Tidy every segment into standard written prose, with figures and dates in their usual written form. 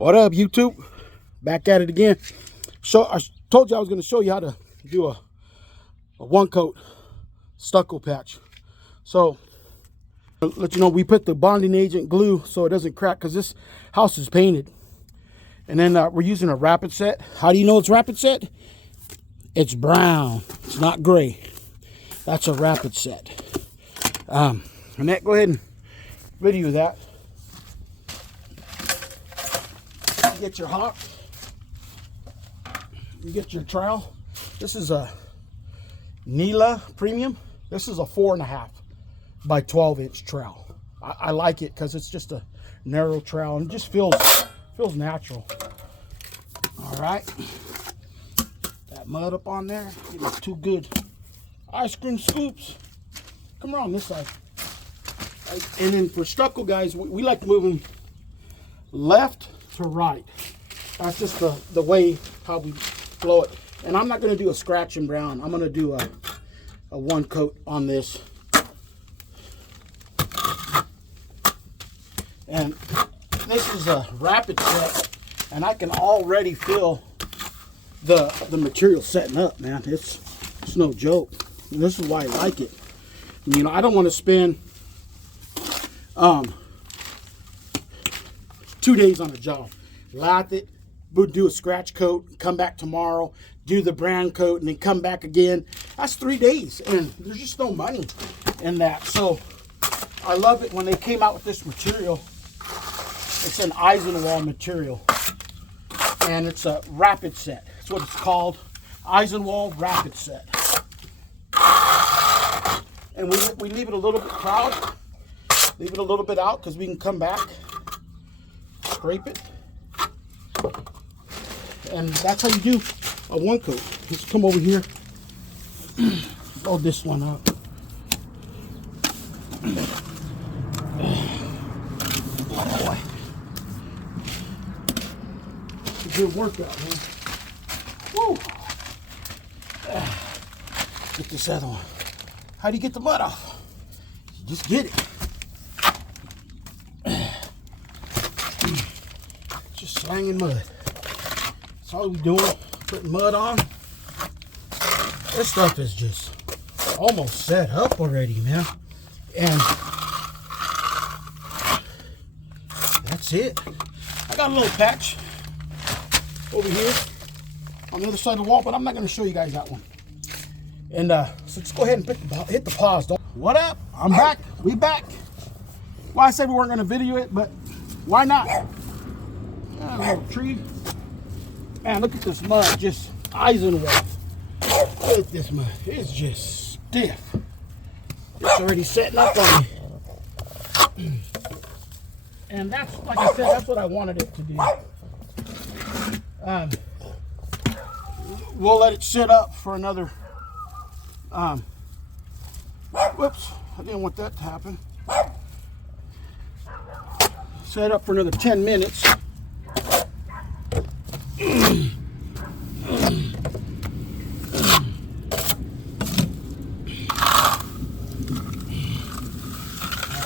What up, YouTube? Back at it again. So I told you I was going to show you how to do a one coat stucco patch. So let you know, we put the bonding agent glue so it doesn't crack because this house is painted. And then we're using a rapid set. How do you know it's rapid set? It's brown. It's not gray. That's a rapid set. Annette, go ahead and video that. You get your hawk. You get your trowel. This is a Nila Premium. This is a 4.5 by 12-inch trowel. I like it because it's just a narrow trowel and it just feels natural. All right, that mud up on there. Give me 2 good ice cream scoops. Come around this side. And then for stucco, guys, we like to move them left to right. That's just the way how we flow it. And I'm not going to do a scratch and brown. I'm going to do a one coat on this. And this is a rapid set, and I can already feel the material setting up, man. It's no joke. And this is why I like it. You know, I don't want to spend 2 days on a job. Lath it, do a scratch coat, come back tomorrow, do the brown coat, and then come back again. That's 3 days, and there's just no money in that. So I love it when they came out with this material. It's an Eisenwall material, and it's a rapid set. That's what it's called, Eisenwall rapid set. And we leave it a little bit proud, leave it a little bit out because we can come back, scrape it, and that's how you do a one coat. Let's come over here, load this one up. Oh boy. Good workout, man. Woo! Get this other one. How do you get the mud off? You just get it. Just slanging mud. That's all we doing. Putting mud on. This stuff is just almost set up already, man. And that's it. I got a little patch over here on the other side of the wall, but I'm not going to show you guys that one. And so just go ahead and hit the pause. What up? I'm back. We back. Well, I said we weren't going to video it, but why not? A little tree. Man, look at this mud. Just Eisenwall. Look at this mud. It's just stiff. It's already setting up on me. And that's, like I said, that's what I wanted it to do. We'll let it sit up for another whoops, I didn't want that to happen. Set up for another 10 minutes.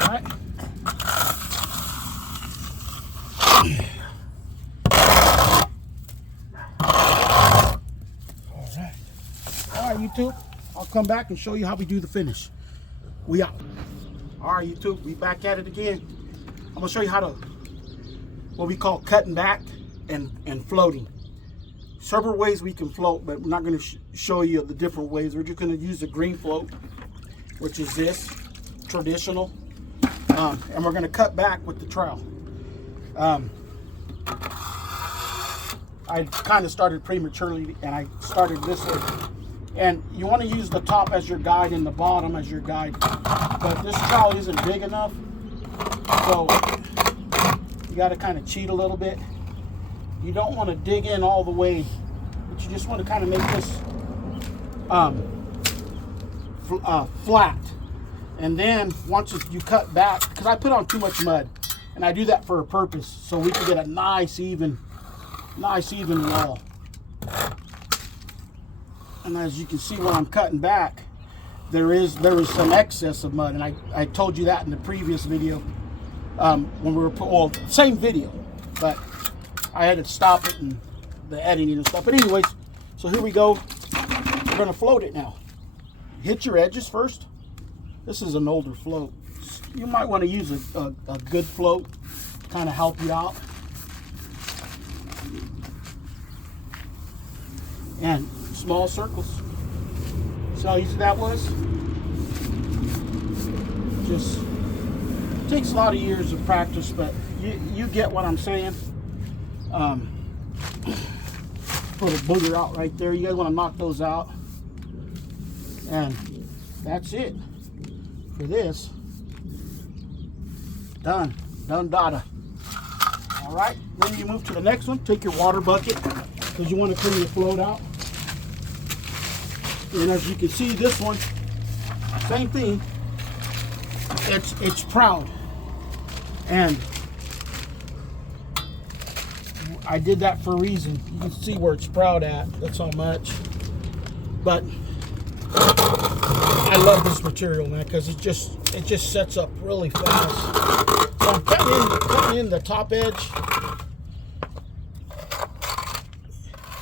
Alright. Alright, YouTube. I'll come back and show you how we do the finish. We out. Alright, YouTube, we back at it again. I'm gonna show you how to, what we call cutting back and floating. Several ways we can float, but we're not gonna show you the different ways. We're just gonna use the green float, which is this, traditional. And we're gonna cut back with the trowel. I kind of started prematurely and I started this way. And you want to use the top as your guide and the bottom as your guide. But this trowel isn't big enough. So you got to kind of cheat a little bit. You don't want to dig in all the way. But you just want to kind of make this flat. And then once you cut back, because I put on too much mud. And I do that for a purpose. So we can get a nice even wall. And as you can see when I'm cutting back, there is some excess of mud, and I told you that in the previous video when we were same video, but I had to stop it and the editing and stuff. But anyways, so here we go. We're gonna float it now. Hit your edges first. This is an older float. You might want to use a good float, kind of help you out. And small circles. See how easy that was? Just takes a lot of years of practice, but you get what I'm saying. Put a booger out right there. You guys want to knock those out. And that's it for this. Done. Done data. All right. Then you move to the next one. Take your water bucket because you want to clean your float out. And as you can see, this one, same thing. It's proud. And I did that for a reason. You can see where it's proud at. That's how much. But I love this material, man, because it just sets up really fast. So I'm cutting in the top edge.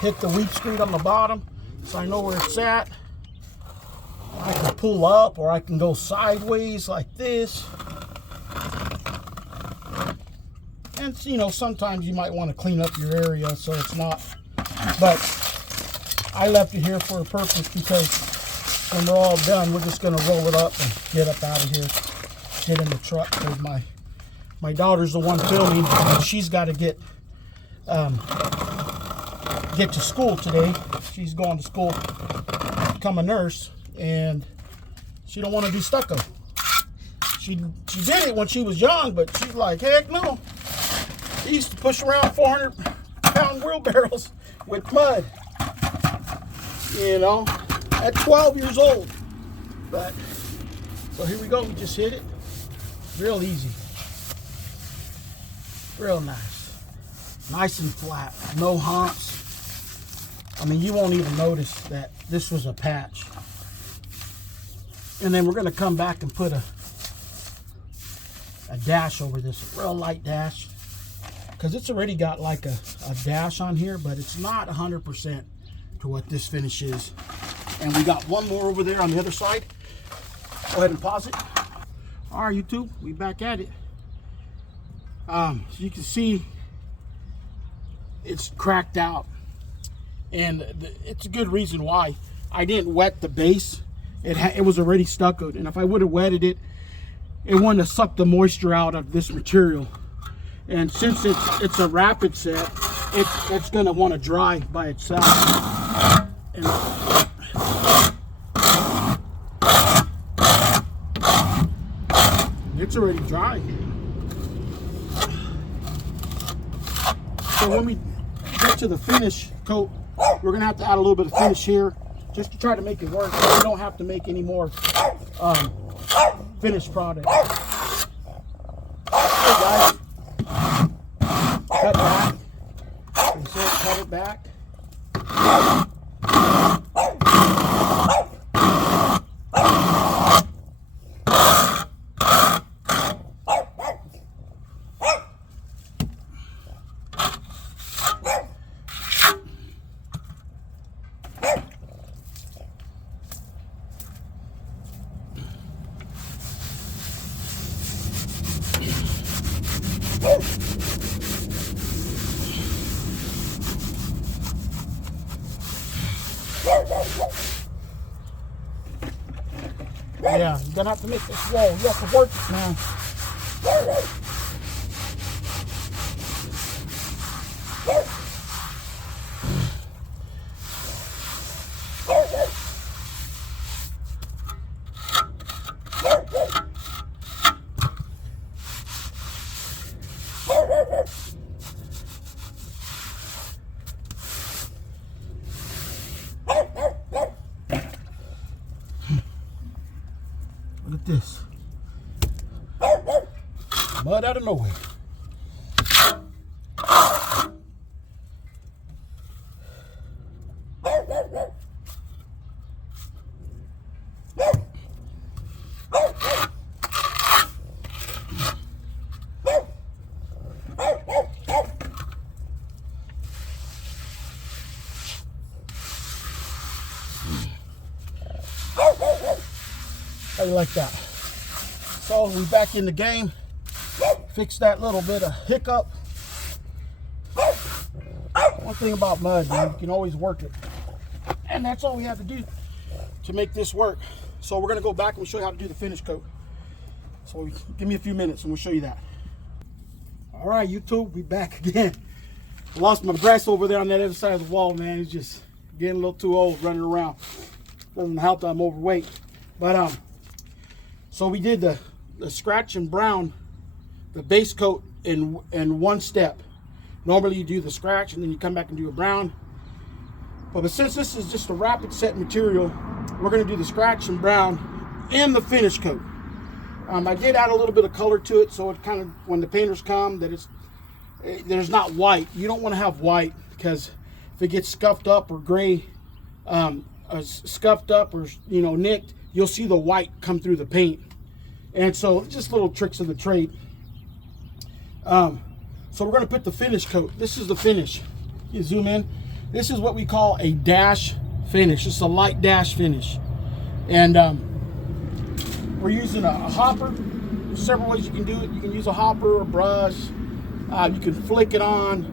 Hit the wheat screed on the bottom, so I know where it's at. I can pull up, or I can go sideways like this. And you know, sometimes you might want to clean up your area so it's not. But I left it here for a purpose, because when we're all done, we're just going to roll it up and get up out of here. Get in the truck, because my daughter's the one filming, and she's got to get to school today. She's going to school to become a nurse, and she don't want to do stucco. She did it when she was young, but she's like, heck no. She used to push around 400-pound wheelbarrows with mud, you know, at 12 years old. But so here we go. We just hit it real easy, real nice and flat, no humps. I mean, you won't even notice that this was a patch. And then we're going to come back and put a dash over this, a real light dash, because it's already got like a dash on here, but it's not 100% to what this finish is. And we got one more over there on the other side. Go ahead and pause it. All right, YouTube, we back at it. So you can see it's cracked out, and it's a good reason why. I didn't wet the base. It was already stuccoed, and if I would have wetted it, it wouldn't have sucked the moisture out of this material. And since it's a rapid set, it's going to want to dry by itself. And it's already dry. So when we get to the finish coat, we're going to have to add a little bit of finish here, just to try to make it work. We don't have to make any more finished product. Hey guys, cut back. And so cut it back. Yeah, you're gonna have to make this wall. You have to work it now. Look at this. Mud out of nowhere. How you like that? So we back in the game. Fix that little bit of hiccup. One thing about mud, man, you can always work it. And that's all we have to do to make this work. So we're gonna go back and we'll show you how to do the finish coat. So give me a few minutes and we'll show you that. All right, YouTube, we back again. I lost my grass over there on that other side of the wall, man. It's just getting a little too old running around. Doesn't help that I'm overweight. But so we did the scratch and brown, the base coat in one step. Normally you do the scratch and then you come back and do a brown. But since this is just a rapid set material, we're going to do the scratch and brown and the finish coat. I did add a little bit of color to it, so it kind of, when the painters come, that there's not white. You don't want to have white, because if it gets scuffed up or gray, scuffed up or nicked, you'll see the white come through the paint. And so just little tricks of the trade. So we're going to put the finish coat. This is the finish. You zoom in. This is what we call a dash finish. It's a light dash finish. And we're using a hopper. There's several ways you can do it. You can use a hopper or a brush. You can flick it on.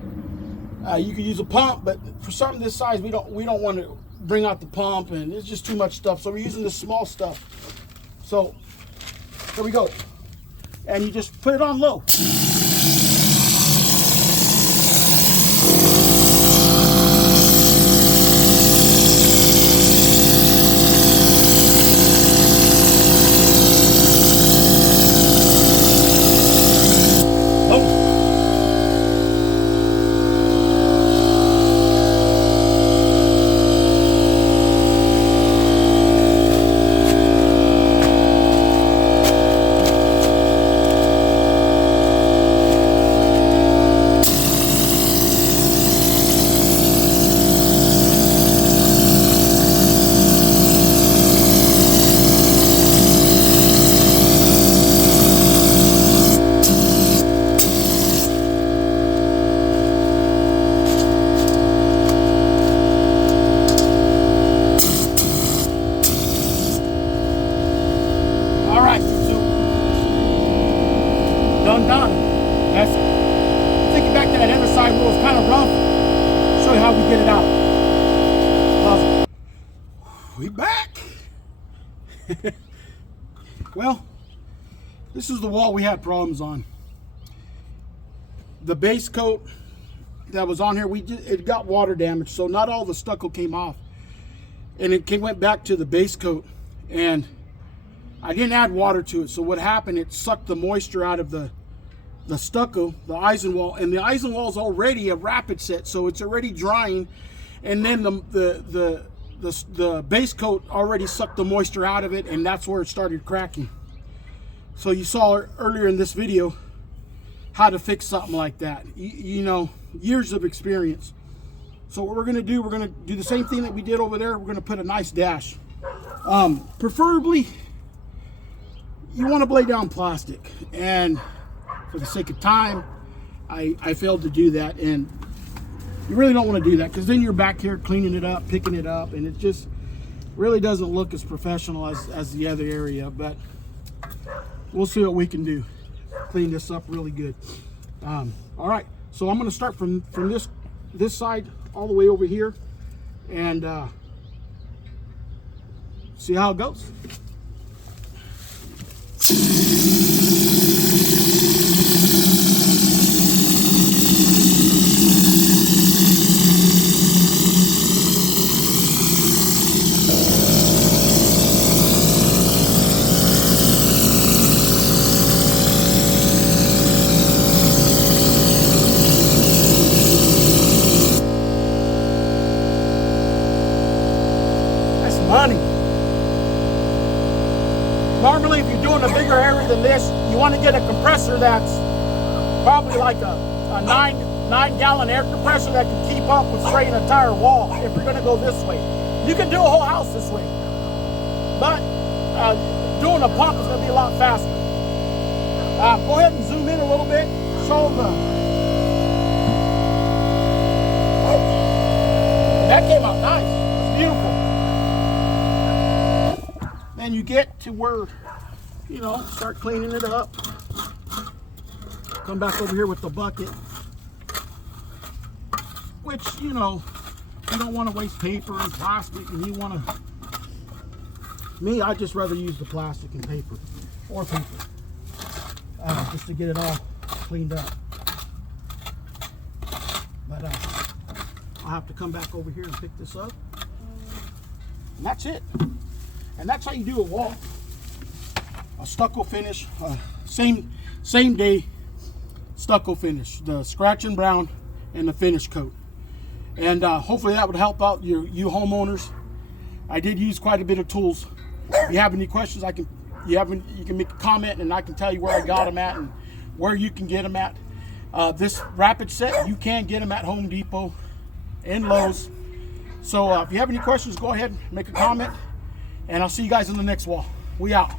You can use a pump, but for something this size, we don't want to bring out the pump, and it's just too much stuff. So we're using this small stuff. So here we go. And you just put it on low. Done. That's it. Take it back to that other side where it was kind of rough. Show you how we get it out. Awesome. We back. Well, this is the wall we had problems on. The base coat that was on here, it got water damage, so not all the stucco came off, and it went back to the base coat, and I didn't add water to it. So what happened, it sucked the moisture out of the stucco, the Eisenwall, and the Eisenwall is already a rapid set, so it's already drying, and then the base coat already sucked the moisture out of it, and that's where it started cracking. So you saw earlier in this video how to fix something like that. You know, years of experience. So what we're going to do, we're going to do the same thing that we did over there. We're going to put a nice dash. Preferably, you want to lay down plastic, and for the sake of time, I failed to do that, and you really don't want to do that, because then you're back here cleaning it up, picking it up, and it just really doesn't look as professional as the other area. But we'll see what we can do. Clean this up really good. All right, so I'm going to start from this side all the way over here, and see how it goes. Money. Normally, if you're doing a bigger area than this, you want to get a compressor that's probably like a 9-gallon air compressor that can keep up with spraying an entire wall. If you're going to go this way, you can do a whole house this way, but doing a pump is going to be a lot faster. Go ahead and zoom in a little bit. Show them. That came out nice. It's beautiful. Then then you get to where, you know, start cleaning it up. Come back over here with the bucket, which, you know, you don't want to waste paper and plastic, and you want to, me, I just rather use the plastic and paper, or paper, just to get it all cleaned up. But I'll have to come back over here and pick this up. And that's it. And that's how you do a wall. A stucco finish, same day stucco finish, the scratch and brown and the finish coat. And hopefully that would help out you homeowners. I did use quite a bit of tools. If you have any questions, you can make a comment and I can tell you where I got them at and where you can get them at. This rapid set, you can get them at Home Depot and Lowe's. So if you have any questions, go ahead and make a comment, and I'll see you guys in the next wall. We out.